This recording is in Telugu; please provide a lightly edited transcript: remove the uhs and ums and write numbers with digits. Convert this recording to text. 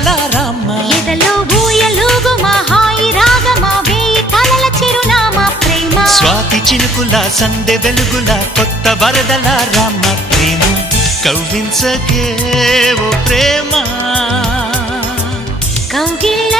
వరదల రామ ఎదలో ఊయలుగు మా హాయి రాగమా వేయి కలల చిరునామా ప్రేమ స్వాతి చినుకుల సందె వెలుగుల కొత్త వరదల రామ ప్రేమ కవ్వించకే ఓ ప్రేమ కౌగిళ్ళ